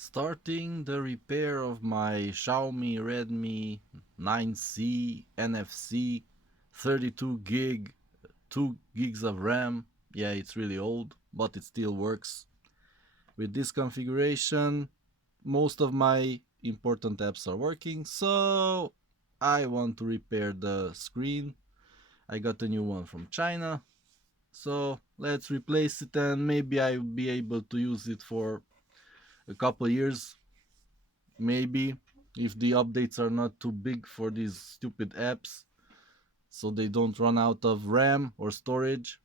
Starting the repair of my Xiaomi Redmi 9C NFC 32 gig, 2 gigs of RAM. Yeah, it's really old, but it still works. With this configuration, most of my important apps are working, so I want to repair the screen. I got a new one from China, so let's replace it and maybe I'll be able to use it for a couple years. Maybe if the updates are not too big for these stupid apps, so they don't run out of RAM or storage.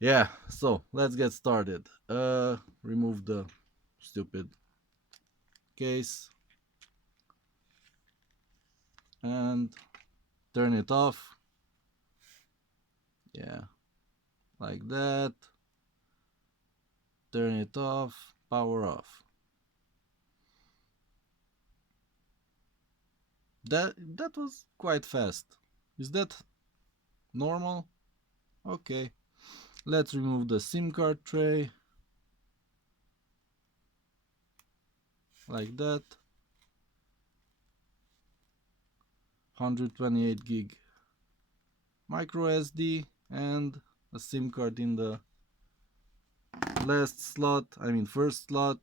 Yeah, so let's get started. Remove the stupid case and turn it off. Yeah, like that. Turn it off, power off. That was quite fast. Is that normal? Okay. Let's remove the SIM card tray. Like that. 128 gig micro SD and a SIM card in the first slot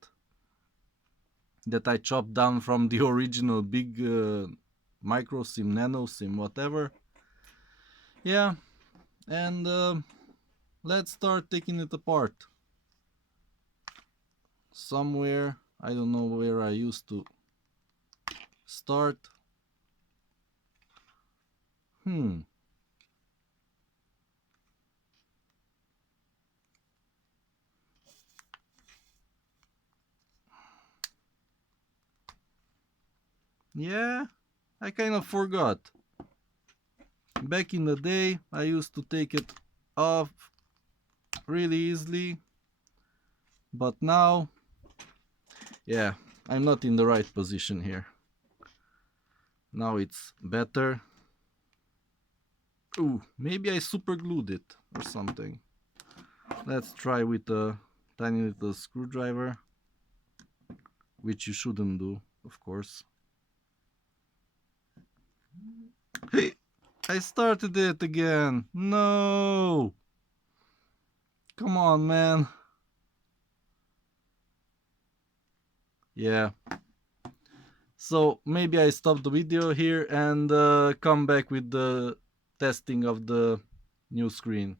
that I chopped down from the original big micro SIM, nano SIM, whatever. Yeah, and let's start taking it apart. Somewhere, I don't know where I used to start. Yeah, I kind of forgot. Back in the day, I used to take it off really easily, but now, yeah, I'm not in the right position here. Now it's better. Ooh, maybe I super glued it or something. Let's try with a tiny little screwdriver, which you shouldn't do, of course. Hey, I started it again. No! Come on, man. Yeah. So maybe I stop the video here and come back with the testing of the new screen.